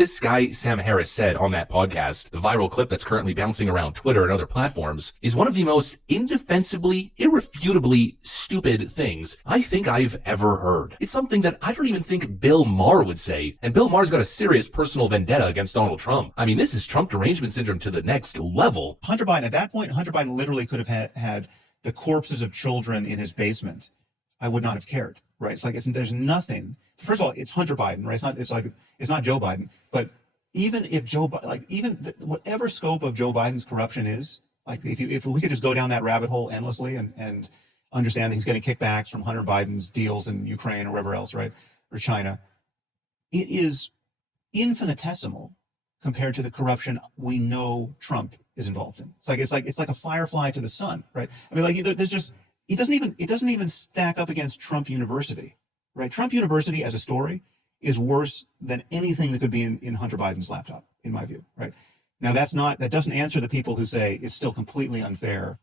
this guy Sam Harris said on that podcast, the viral clip that's currently bouncing around Twitter and other platforms, is one of the most indefensibly, irrefutably stupid things I think I've ever heard. It's something that I don't even think Bill Maher would say, and Bill Maher's got a serious personal vendetta against Donald Trump. I mean, this is Trump derangement syndrome to the next level. Hunter Biden, at that point, Hunter Biden literally could have had the corpses of children in his basement. I would not have cared, right? It's like, there's nothing. First of all, it's Hunter Biden, right? It's not Joe Biden. But even if Joe, whatever scope of Joe Biden's corruption is, like if we could just go down that rabbit hole endlessly and understand that he's getting kickbacks from Hunter Biden's deals in Ukraine or wherever else, right? Or China, it is infinitesimal compared to the corruption we know Trump is involved in. It's like a firefly to the sun, right? I mean, like there's just, it doesn't even stack up against Trump University, right? Trump University as a story is worse than anything that could be in Hunter Biden's laptop, in my view, right? Now that doesn't answer the people who say it's still completely unfair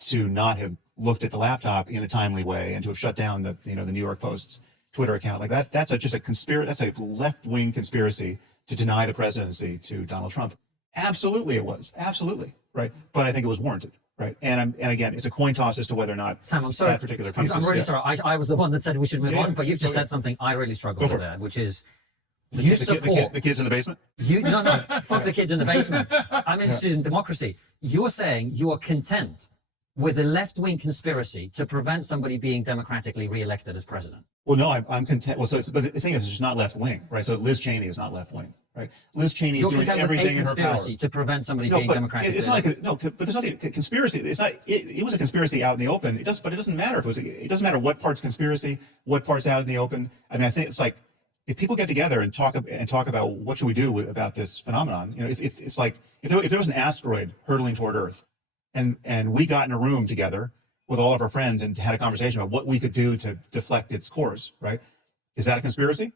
to not have looked at the laptop in a timely way and to have shut down the New York Post's Twitter account. Like that's just a conspiracy. That's a left-wing conspiracy to deny the presidency to Donald Trump. Absolutely, it was. Absolutely, right? But I think it was warranted, right? And again, it's a coin toss as to whether or not Sam, I'm sorry. That particular piece. I'm really sorry. I was the one that said we should move on, but you've just said something I really struggle with there, which is you support the kids in the basement. No, fuck the kids in the basement. I'm interested in democracy. You're saying you are content with a left-wing conspiracy to prevent somebody being democratically re-elected as president. Well, no, I'm content. Well, but the thing is, it's just not left-wing, right? So Liz Cheney is not left-wing, right? Liz Cheney is doing everything in her power to prevent somebody being democratically elected. But there's nothing conspiracy. It's not. It was a conspiracy out in the open. But it doesn't matter if it doesn't matter what part's conspiracy, what part's out in the open. I mean, I think it's like if people get together and talk about what should we do about this phenomenon. If it's like if there was an asteroid hurtling toward Earth, and we got in a room together with all of our friends and had a conversation about what we could do to deflect its course, right? Is that a conspiracy?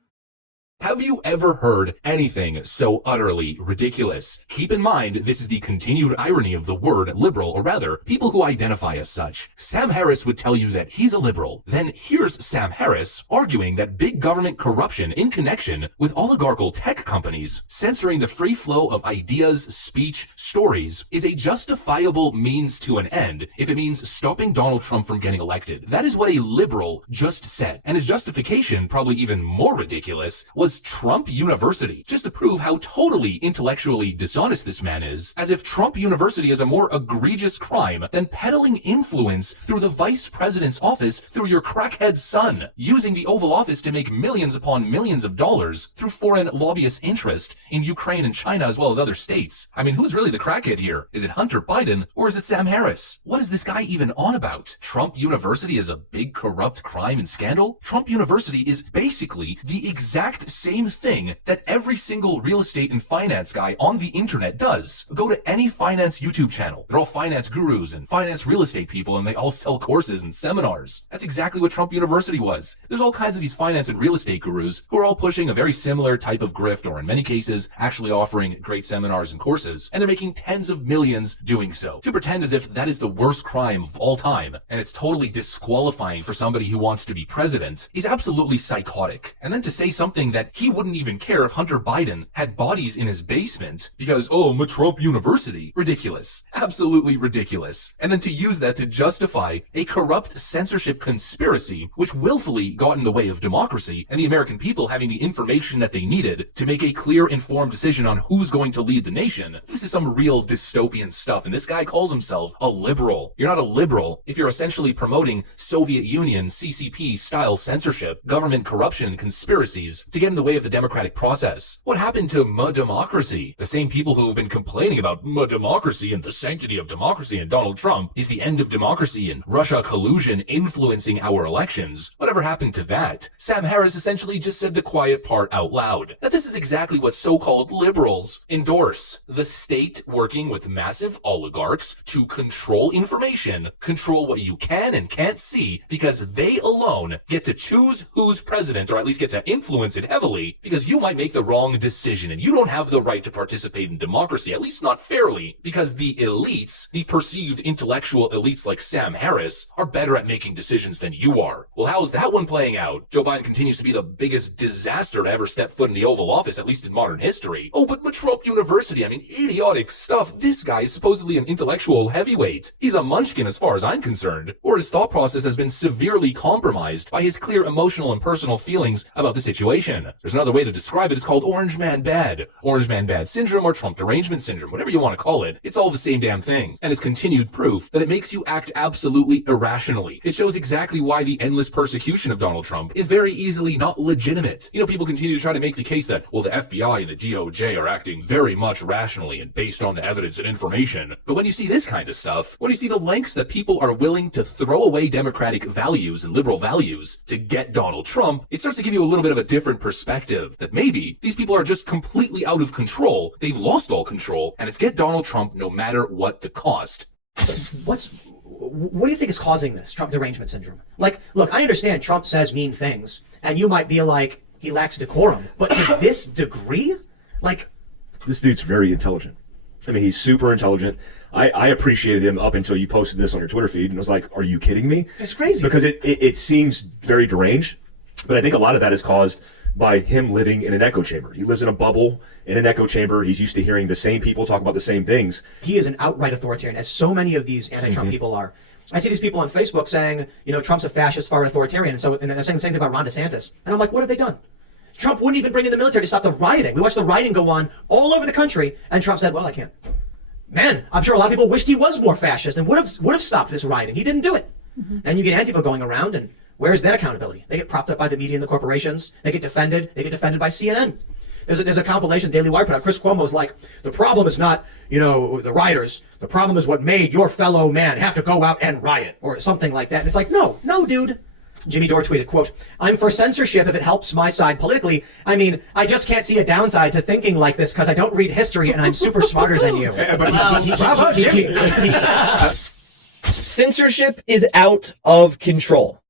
Have you ever heard anything so utterly ridiculous? Keep in mind, this is the continued irony of the word liberal, or rather, people who identify as such. Sam Harris would tell you that he's a liberal. Then here's Sam Harris arguing that big government corruption in connection with oligarchical tech companies censoring the free flow of ideas, speech, stories is a justifiable means to an end if it means stopping Donald Trump from getting elected. That is what a liberal just said. And his justification, probably even more ridiculous, was Trump University, just to prove how totally intellectually dishonest this man is, as if Trump University is a more egregious crime than peddling influence through the vice president's office through your crackhead son, using the Oval Office to make millions upon millions of dollars through foreign lobbyist interest in Ukraine and China as well as other states. I mean, who's really the crackhead here? Is it Hunter Biden or is it Sam Harris? What is this guy even on about? Trump University is a big corrupt crime and scandal? Trump University is basically the exact same thing that every single real estate and finance guy on the internet does. Go to any finance YouTube channel. They're all finance gurus and finance real estate people, and they all sell courses and seminars. That's exactly what Trump University was. There's all kinds of these finance and real estate gurus who are all pushing a very similar type of grift, or in many cases, actually offering great seminars and courses, and they're making tens of millions doing so. To pretend as if that is the worst crime of all time, and it's totally disqualifying for somebody who wants to be president, is absolutely psychotic. And then to say something that he wouldn't even care if Hunter Biden had bodies in his basement because, I'm a Trump University. Ridiculous. Absolutely ridiculous. And then to use that to justify a corrupt censorship conspiracy which willfully got in the way of democracy and the American people having the information that they needed to make a clear, informed decision on who's going to lead the nation. This is some real dystopian stuff, and this guy calls himself a liberal. You're not a liberal if you're essentially promoting Soviet Union, CCP-style censorship, government corruption, and conspiracies to get in the way of the democratic process. What happened to democracy? The same people who have been complaining about democracy and the sanctity of democracy and Donald Trump is the end of democracy and Russia collusion influencing our elections. Whatever happened to that? Sam Harris essentially just said the quiet part out loud. That this is exactly what so-called liberals endorse. The state working with massive oligarchs to control information, control what you can and can't see, because they alone get to choose who's president, or at least get to influence it heavily heavily because you might make the wrong decision and you don't have the right to participate in democracy, at least not fairly, because the elites, the perceived intellectual elites like Sam Harris, are better at making decisions than you are. Well, how's that one playing out? Joe Biden continues to be the biggest disaster to ever step foot in the Oval Office, at least in modern history. Oh, but Trump University, I mean, idiotic stuff. This guy is supposedly an intellectual heavyweight. He's a munchkin as far as I'm concerned. Or his thought process has been severely compromised by his clear emotional and personal feelings about the situation. There's another way to describe it. It's called Orange Man Bad. Orange Man Bad syndrome or Trump derangement syndrome, whatever you want to call it. It's all the same damn thing. And it's continued proof that it makes you act absolutely irrationally. It shows exactly why the endless persecution of Donald Trump is very easily not legitimate. You know, people continue to try to make the case that, well, the FBI and the DOJ are acting very much rationally and based on the evidence and information. But when you see this kind of stuff, when you see the lengths that people are willing to throw away democratic values and liberal values to get Donald Trump, it starts to give you a little bit of a different perspective that maybe these people are just completely out of control. They've lost all control, and it's get Donald Trump no matter what the cost. What do you think is causing this Trump derangement syndrome? Like, look, I understand Trump says mean things, and you might be like, he lacks decorum, but to this degree? Like, this dude's very intelligent. I mean, he's super intelligent. I appreciated him up until you posted this on your Twitter feed, and I was like, are you kidding me? it's crazy. Because it seems very deranged, but I think a lot of that is caused by him living in an echo chamber. He lives in a bubble, in an echo chamber. He's used to hearing the same people talk about the same things. He is an outright authoritarian, as so many of these anti-Trump people are. I see these people on Facebook saying, you know, Trump's a fascist, far authoritarian, and they're saying the same thing about Ron DeSantis. And I'm like, what have they done? Trump wouldn't even bring in the military to stop the rioting. We watched the rioting go on all over the country, and Trump said, well, I can't. Man, I'm sure a lot of people wished he was more fascist and would have stopped this rioting. He didn't do it. And you get Antifa going around, and where's that accountability? They get propped up by the media and the corporations. They get defended. They get defended by CNN. There's a compilation Daily Wire put out. Chris Cuomo's like, the problem is not, you know, the rioters. The problem is what made your fellow man have to go out and riot, or something like that. And it's like, no, dude. Jimmy Dore tweeted, quote, I'm for censorship if it helps my side politically. I mean, I just can't see a downside to thinking like this because I don't read history and I'm super smarter than you. Bravo, Jimmy. Censorship is out of control.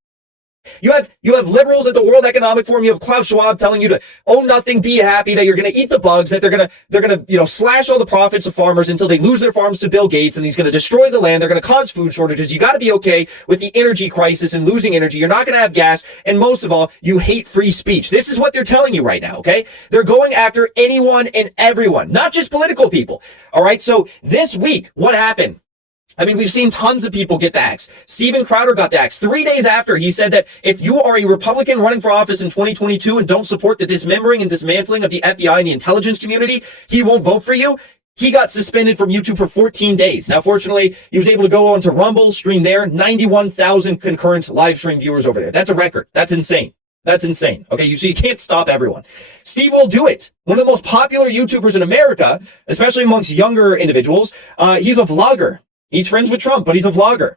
You have liberals at the World Economic Forum. You have Klaus Schwab telling you to own nothing, be happy, that you're going to eat the bugs, that they're going to slash all the profits of farmers until they lose their farms to Bill Gates, and he's going to destroy the land. They're going to cause food shortages. You got to be okay with the energy crisis and losing energy. You're not going to have gas, and most of all, you hate free speech. This is what they're telling you right now. Okay, they're going after anyone and everyone, not just political people. All right. So this week, what happened? I mean, we've seen tons of people get the axe. Steven Crowder got the axe 3 days after he said that if you are a Republican running for office in 2022 and don't support the dismembering and dismantling of the FBI and the intelligence community, he won't vote for you. He got suspended from YouTube for 14 days. Now, fortunately, he was able to go on to Rumble, stream there, 91,000 concurrent live stream viewers over there. That's a record. That's insane. That's insane. Okay, so you can't stop everyone. Steve will do it. One of the most popular YouTubers in America, especially amongst younger individuals. He's a vlogger. He's friends with Trump, but he's a vlogger.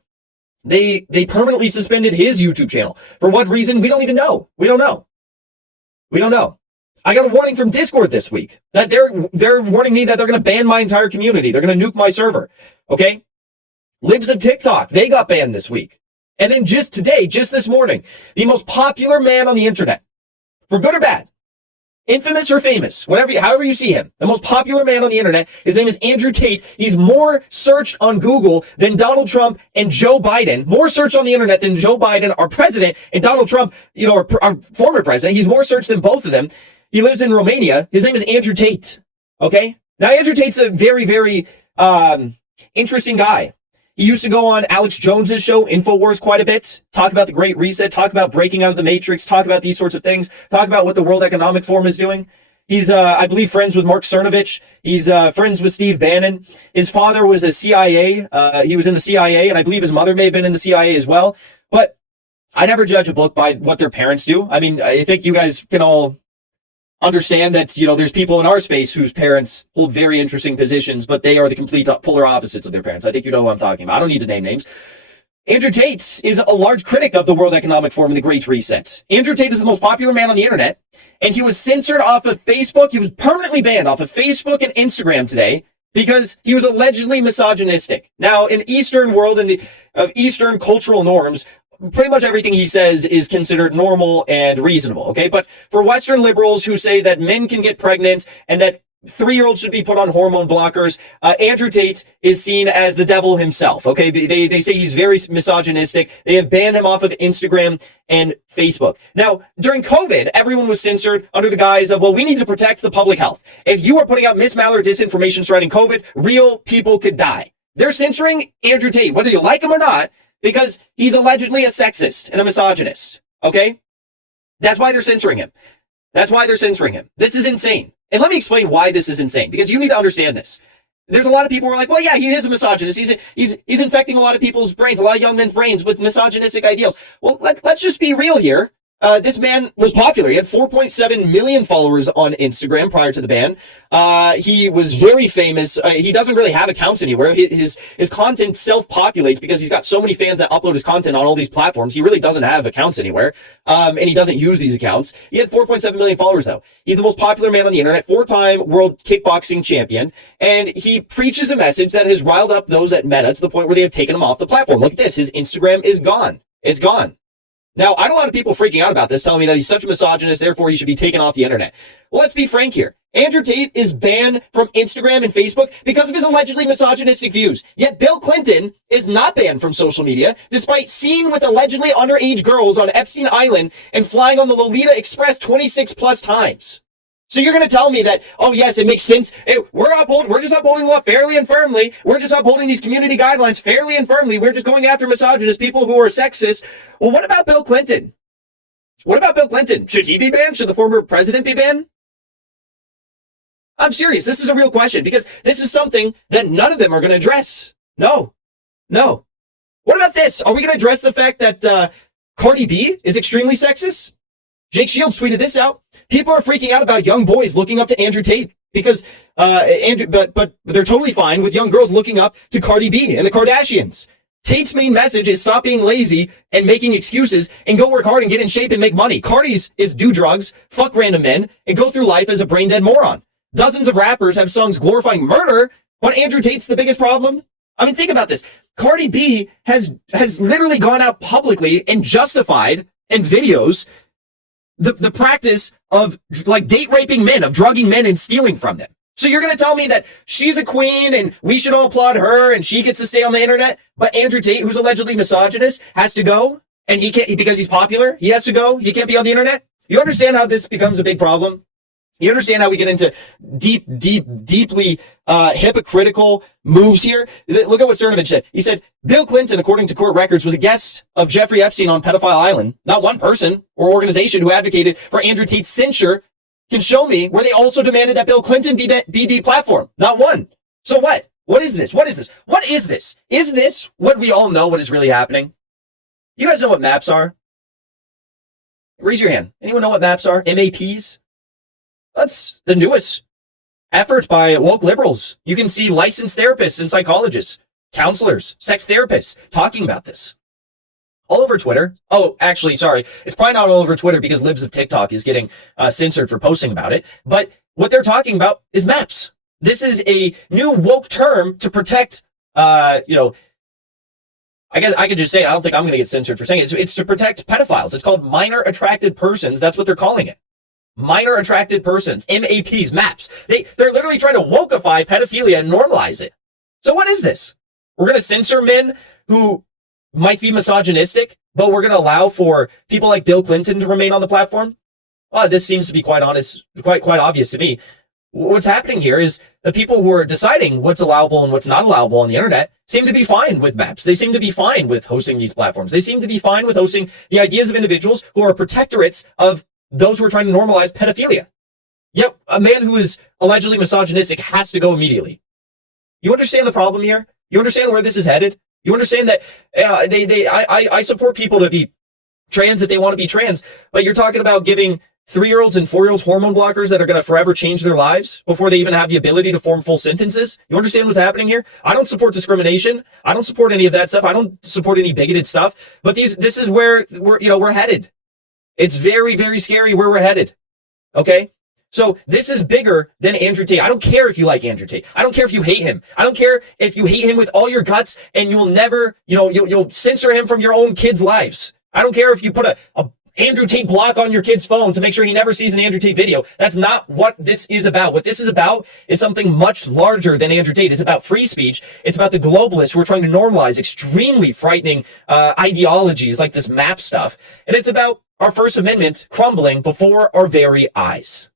They permanently suspended his YouTube channel. For what reason? We don't even know. We don't know. I got a warning from Discord this week that they're warning me that they're going to ban my entire community. They're going to nuke my server. Okay? Libs of TikTok, they got banned this week. And then just today, just this morning, the most popular man on the internet, for good or bad, infamous or famous, however you see him, the most popular man on the internet, his name is Andrew Tate. He's more searched on Google than Donald Trump and Joe Biden. More searched on the internet than Joe Biden, our president, and Donald Trump, our former president. He's more searched than both of them. He lives in Romania. His name is Andrew Tate. Okay? Now, Andrew Tate's a very, very interesting guy. He used to go on Alex Jones's show, InfoWars, quite a bit, talk about the Great Reset, talk about breaking out of the Matrix, talk about these sorts of things, talk about what the World Economic Forum is doing. He's, I believe, friends with Mark Cernovich. He's friends with Steve Bannon. His father was a CIA. He was in the CIA, and I believe his mother may have been in the CIA as well. But I never judge a book by what their parents do. I mean, I think you guys can all understand that, there's people in our space whose parents hold very interesting positions, but they are the complete polar opposites of their parents. I think you know who I'm talking about. I don't need to name names. Andrew Tate is a large critic of the World Economic Forum and the Great Reset. Andrew Tate is the most popular man on the internet, and he was censored off of Facebook. He was permanently banned off of Facebook and Instagram today because he was allegedly misogynistic. Now, in the Eastern world and the Eastern cultural norms, pretty much everything he says is considered normal and reasonable, okay? But for Western liberals who say that men can get pregnant and that 3-year-olds should be put on hormone blockers, Andrew Tate is seen as the devil himself, okay? They say he's very misogynistic. They have banned him off of Instagram and Facebook. Now, during COVID, everyone was censored under the guise of, well, we need to protect the public health. If you are putting out mismal or disinformation surrounding COVID, real people could die. They're censoring Andrew Tate, whether you like him or not, because he's allegedly a sexist and a misogynist, okay? That's why they're censoring him. That's why they're censoring him. This is insane. And let me explain why this is insane, because you need to understand this. There's a lot of people who are like, well, yeah, he is a misogynist. He's infecting a lot of people's brains, a lot of young men's brains with misogynistic ideals. Well, let's just be real here. This man was popular. He had 4.7 million followers on Instagram prior to the ban. He was very famous. He doesn't really have accounts anywhere. His content self-populates because he's got so many fans that upload his content on all these platforms. He really doesn't have accounts anywhere. And he doesn't use these accounts. He had 4.7 million followers though. He's the most popular man on the internet, 4-time world kickboxing champion. And he preaches a message that has riled up those at Meta to the point where they have taken him off the platform. Look at this. His Instagram is gone. It's gone. Now, I had a lot of people freaking out about this, telling me that he's such a misogynist, therefore he should be taken off the internet. Well, let's be frank here. Andrew Tate is banned from Instagram and Facebook because of his allegedly misogynistic views. Yet Bill Clinton is not banned from social media, despite seen with allegedly underage girls on Epstein Island and flying on the Lolita Express 26 plus times. So you're going to tell me that, oh yes, it makes sense. Hey, we're just upholding the law fairly and firmly. We're just upholding these community guidelines fairly and firmly. We're just going after misogynist people who are sexist. Well, what about Bill Clinton? What about Bill Clinton? Should he be banned? Should the former president be banned? I'm serious. This is a real question because this is something that none of them are going to address. No. What about this? Are we going to address the fact that Cardi B is extremely sexist? Jake Shields tweeted this out. People are freaking out about young boys looking up to Andrew Tate because but they're totally fine with young girls looking up to Cardi B and the Kardashians. Tate's main message is stop being lazy and making excuses and go work hard and get in shape and make money. Cardi's is do drugs, fuck random men, and go through life as a brain dead moron. Dozens of rappers have songs glorifying murder, but Andrew Tate's the biggest problem. I mean, think about this. Cardi B has literally gone out publicly and justified in videos the practice of like date raping men, of drugging men and stealing from them. So you're going to tell me that she's a queen and we should all applaud her and she gets to stay on the internet, but Andrew Tate, who's allegedly misogynist, has to go and he can't, because he's popular, he has to go. He can't be on the internet. You understand how this becomes a big problem? You understand how we get into deeply hypocritical moves here? Look at what Cernovich said. He said, Bill Clinton, according to court records, was a guest of Jeffrey Epstein on Pedophile Island. Not one person or organization who advocated for Andrew Tate's censure can show me where they also demanded that Bill Clinton be deplatformed. Not one. So what? What is this? What is this? What is this? Is this what we all know what is really happening? You guys know what MAPs are? Raise your hand. Anyone know what MAPs are? MAPs? That's the newest effort by woke liberals. You can see licensed therapists and psychologists, counselors, sex therapists talking about this. All over Twitter. Oh, actually, sorry. It's probably not all over Twitter because Libs of TikTok is getting censored for posting about it. But what they're talking about is MAPS. This is a new woke term to protect, I guess I could just say it. I don't think I'm going to get censored for saying it. It's to protect pedophiles. It's called minor attracted persons. That's what they're calling it. Minor attracted persons, MAPs, MAPs. They're literally trying to wokeify pedophilia and normalize it. So what is this? We're going to censor men who might be misogynistic, but we're going to allow for people like Bill Clinton to remain on the platform? Well, this seems to be quite obvious to me. What's happening here is the people who are deciding what's allowable and what's not allowable on the internet seem to be fine with MAPs. They seem to be fine with hosting these platforms. They seem to be fine with hosting the ideas of individuals who are protectorates of those who are trying to normalize pedophilia. Yet a man who is allegedly misogynistic has to go immediately. You understand the problem here? You understand where this is headed? You understand that I support people to be trans if they want to be trans, but you're talking about giving 3-year-olds and 4-year-olds hormone blockers that are going to forever change their lives before they even have the ability to form full sentences. You understand what's happening here? I don't support discrimination. I don't support any of that stuff. I don't support any bigoted stuff, but this is where we're headed. It's very, very scary where we're headed. Okay. So this is bigger than Andrew Tate. I don't care if you like Andrew Tate. I don't care if you hate him. I don't care if you hate him with all your guts and you will never, you'll censor him from your own kids' lives. I don't care if you put a Andrew Tate block on your kid's phone to make sure he never sees an Andrew Tate video. That's not what this is about. What this is about is something much larger than Andrew Tate. It's about free speech. It's about the globalists who are trying to normalize extremely frightening ideologies like this MAP stuff. And it's about our First Amendment crumbling before our very eyes.